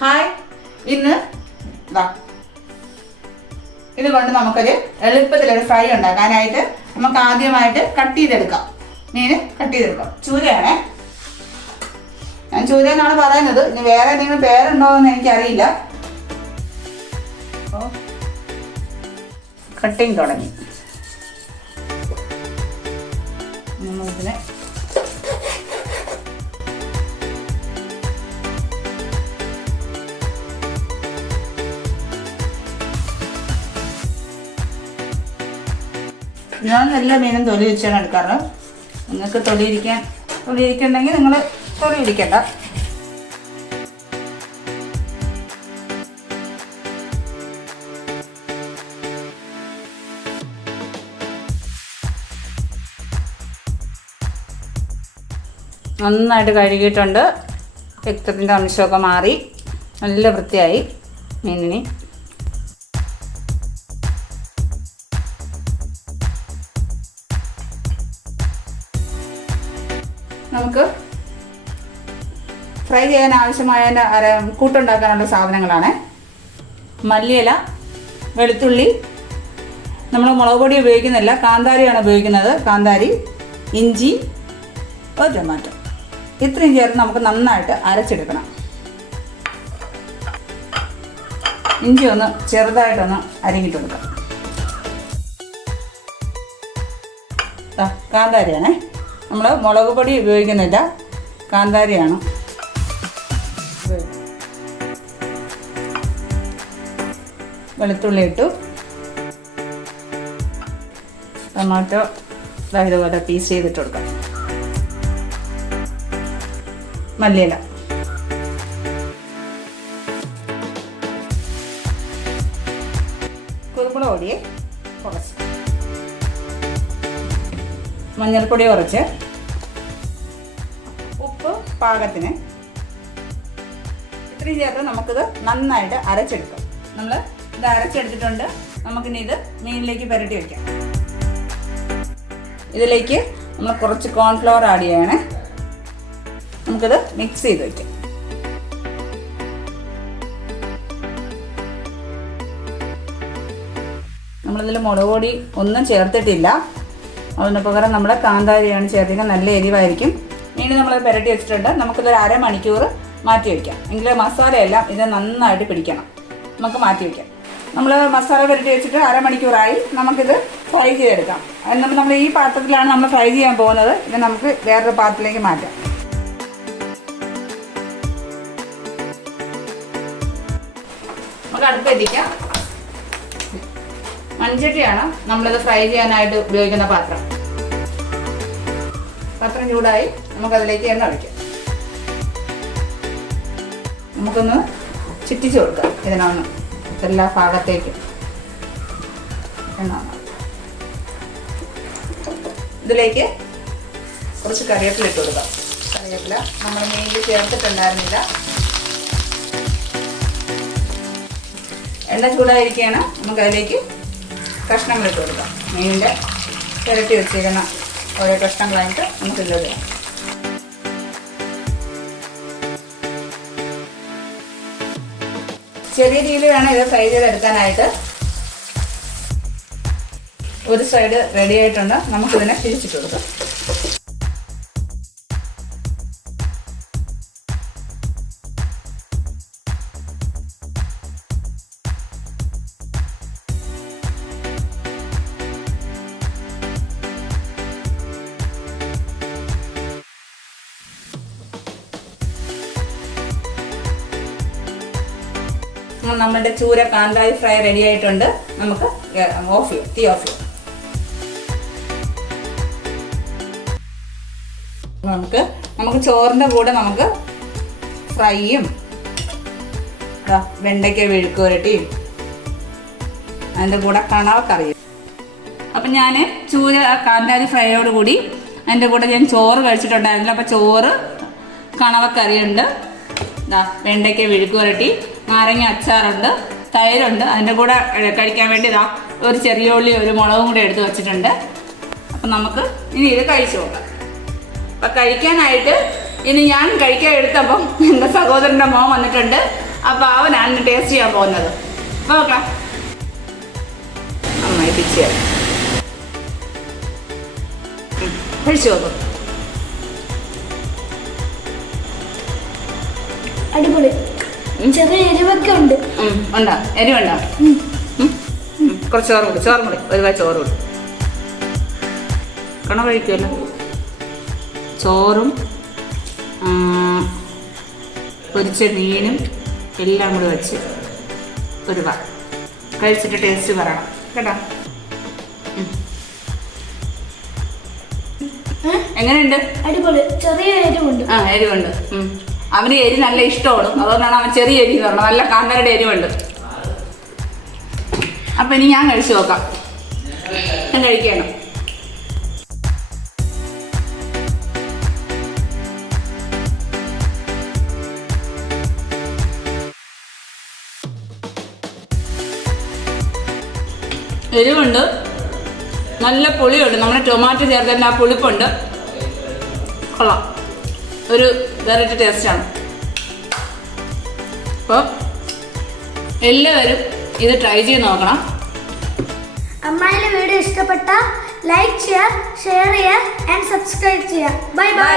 Hi, ഇന്ന് ഇതുകൊണ്ട് നമുക്കൊരു എളുപ്പത്തിലൊരു ഫ്രൈ ഉണ്ടാക്കാനായിട്ട് നമുക്ക് ആദ്യമായിട്ട് കട്ട് ചെയ്തെടുക്കാം. മീൻ കട്ട് ചെയ്തെടുക്കാം. ചൂരയാണേ, ഞാൻ ചൂര എന്നാണ് പറയുന്നത്. ഇനി വേറെ എന്തെങ്കിലും പേരുണ്ടോ എന്ന് എനിക്കറിയില്ല. അപ്പോൾ കട്ടിങ് തുടങ്ങി. ഇതിനെ ഞാൻ എല്ലാ മീനും തൊലി വെച്ചാണ് എടുക്കാറ്. നിങ്ങൾക്ക് തൊലിയിരിക്കണ്ടെങ്കിൽ നിങ്ങൾ തൊലി ഇരിക്കണ്ട. നന്നായിട്ട് കഴുകിയിട്ടുണ്ട്. രക്തത്തിൻ്റെ അംശമൊക്കെ മാറി നല്ല വൃത്തിയായി മീനിന്. നമുക്ക് ഫ്രൈ ചെയ്യാൻ ആവശ്യമായ കൂട്ടുണ്ടാക്കാനുള്ള സാധനങ്ങളാണ് മല്ലിയില, വെളുത്തുള്ളി, നമ്മൾ മുളക് പൊടി ഉപയോഗിക്കുന്നില്ല, കാന്താരിയാണ് ഉപയോഗിക്കുന്നത്. കാന്താരി, ഇഞ്ചി, ഒരു ടൊമാറ്റോ, ഇത്രയും ചേർത്ത് നമുക്ക് നന്നായിട്ട് അരച്ചെടുക്കണം. ഇഞ്ചി ഒന്ന് ചെറുതായിട്ടൊന്ന് അരിഞ്ഞിട്ട് കൊടുക്കാം. കാന്താരിയാണേ, നമ്മൾ മുളക് പൊടി ഉപയോഗിക്കുന്നില്ല, കാന്താരിയാണ്. വെളുത്തുള്ളി ഇട്ടു, ടൊമാറ്റോ ഇതുപോലെ പീസ് ചെയ്തിട്ട് കൊടുക്കാം. മല്ലിയില, കുരുമുളക് പൊടി കുറച്ച്, മഞ്ഞൾപ്പൊടി കുറച്ച്, ഉപ്പ് പാകത്തിന്, ഇത്രയും ചേർത്ത് നമുക്കിത് നന്നായിട്ട് അരച്ചെടുക്കാം. നമ്മൾ ഇത് അരച്ചെടുത്തിട്ടുണ്ട്. നമുക്കിനി ഇത് മീനിലേക്ക് പുരട്ടി വയ്ക്കാം. ഇതിലേക്ക് നമ്മൾ കുറച്ച് കോൺഫ്ലവർ ആഡ് ചെയ്യണേ. നമുക്കിത് മിക്സ് ചെയ്ത് വയ്ക്കാം. നമ്മളിതിൽ മുളക് പൊടി ഒന്നും ചേർത്തിട്ടില്ല. അതിന് പകരം നമ്മൾ കാന്താരിയാണ് ചേർത്തിരിക്കുന്നത്. നല്ല എരിവായിരിക്കും. മീൻ നമ്മൾ പുരട്ടി വെച്ചിട്ടുണ്ട്. നമുക്കിതൊരു അരമണിക്കൂർ മാറ്റി വയ്ക്കാം. എങ്കിൽ മസാലയെല്ലാം ഇത് നന്നായിട്ട് പിടിക്കണം. നമുക്ക് മാറ്റി വയ്ക്കാം. നമ്മൾ മസാല പുരട്ടി വെച്ചിട്ട് അരമണിക്കൂറായി. നമുക്കിത് ഫ്രൈ ചെയ്തെടുക്കാം. നമ്മൾ ഈ പാത്രത്തിലാണ് നമ്മൾ ഫ്രൈ ചെയ്യാൻ പോകുന്നത്. ഇത് നമുക്ക് വേറൊരു പാത്രത്തിലേക്ക് മാറ്റാം. നമുക്ക് അടുപ്പ് എത്തിക്കാം. മൺചട്ടിയാണ് നമ്മളിത് ഫ്രൈ ചെയ്യാനായിട്ട് ഉപയോഗിക്കുന്ന പാത്രം. പാത്രം ചൂടായി. നമുക്കതിലേക്ക് എണ്ണ ഒഴിക്കാം. നമുക്കൊന്ന് ചുറ്റിച്ച് കൊടുക്കാം. ഇതിനൊന്ന് എല്ലാ ഭാഗത്തേക്കും എണ്ണ. ഇതിലേക്ക് കുറച്ച് കറിവേപ്പില ഇട്ട് കൊടുക്കാം. കറിവേപ്പില നമ്മൾ മീനിൽ ചേർത്തിട്ടുണ്ടായിരുന്നില്ല. എണ്ണ ചൂടായിരിക്കുകയാണ്. നമുക്കതിലേക്ക് കഷ്ണങ്ങൾ ഇട്ട് കൊടുക്കാം. മീനിൻ്റെ പുരട്ടി വെച്ചിരിക്കുന്ന ഓരോ കഷ്ണങ്ങളായിട്ട് നമുക്കിത് ഇടാം. ചെറിയ രീതിയിൽ വേണം ഇത് ഫ്രൈ ചെയ്തെടുക്കാനായിട്ട്. ഒരു സൈഡ് റെഡി ആയിട്ടുണ്ട്. നമുക്കിതിനെ തിരിച്ചിട്ട് കൊടുക്കാം. നമ്മുടെ ചൂര കാന്താരി ഫ്രൈ റെഡി ആയിട്ടുണ്ട്. നമുക്ക് ഓഫ് ചെയ്യാം. തീ ഓഫ് ചെയ്യാം. നമുക്ക് ചോറിൻ്റെ കൂടെ നമുക്ക് ഫ്രൈയും വെണ്ടയ്ക്ക മെഴുക്ക് പുരട്ടിയും അതിൻ്റെ കൂടെ കണവക്കറിയും. അപ്പം ഞാൻ ചൂര കാന്താരി ഫ്രൈയോട് കൂടി അതിൻ്റെ കൂടെ ഞാൻ ചോറ് കഴിച്ചിട്ടുണ്ടായിരുന്നില്ല. അപ്പോൾ ചോറ്, കണവക്കറിയുണ്ട്, വെണ്ടയ്ക്ക മെഴുക്ക് പുരട്ടി, നാരങ്ങ അച്ചാറുണ്ട്, തൈരുണ്ട്. അതിൻ്റെ കൂടെ കഴിക്കാൻ വേണ്ടി ഒരു ചെറിയ ഉള്ളി, ഒരു മുളകും കൂടി എടുത്ത് വെച്ചിട്ടുണ്ട്. അപ്പം നമുക്ക് ഇനി ഇത് കഴിച്ചു നോക്കാം. അപ്പം കഴിക്കാനായിട്ട് ഇനി ഞാൻ കഴിക്കാൻ എടുത്തപ്പം എൻ്റെ സഹോദരൻ്റെ മോൻ വന്നിട്ടുണ്ട്. അപ്പോൾ അവനാണ് ടേസ്റ്റ് ചെയ്യാൻ പോകുന്നത്. നോക്കാം, നന്നായി പിച്ച് കഴിച്ചു നോക്കും. അടിപൊളി. ചെറിയ എരിവൊക്കെ ഉണ്ട്. ഉണ്ടോ? എരിവുണ്ടോ? കുറച്ച് ചോറും കൂടി ഒരു വാ ചോറ് കൂടി കണ കഴിക്കുമല്ലോ. ചോറും പൊരിച്ച മീനും എല്ലാം കൂടി വെച്ച് ഒരു വാ കഴിച്ചിട്ട് ടേസ്റ്റ് പറയണം കേട്ടോ. എങ്ങനെയുണ്ട്? അടിപൊളി. ചെറിയ എരിവുണ്ട്. എരിവുണ്ട്. അവന് എരി നല്ല ഇഷ്ടമാണ്, അതുകൊണ്ടാണ് അവൻ ചെറിയ എരി പറഞ്ഞത്. നല്ല കാന്താരിയുടെ എരിവുണ്ട്. അപ്പം ഇനി ഞാൻ കഴിച്ചു നോക്കാം. ഞാൻ കഴിക്കണം. എരിവുണ്ട്, നല്ല പുളിയുണ്ട്. നമ്മുടെ ടൊമാറ്റോ ചേർത്തതിൻ്റെ ആ പുളിപ്പുണ്ട്. കൊള്ളാം, ഒരു വെറൈറ്റി ടേസ്റ്റാണ്. അപ്പോൾ എല്ലാവരും ഇത് ട്രൈ ചെയ്ത് നോക്കണം. അമ്മായിയുടെ വീഡിയോ ഇഷ്ടപ്പെട്ട ലൈക്ക് ചെയ്യുക, ഷെയർ ചെയ്യുക ആൻഡ് സബ്സ്ക്രൈബ് ചെയ്യുക. Bye bye.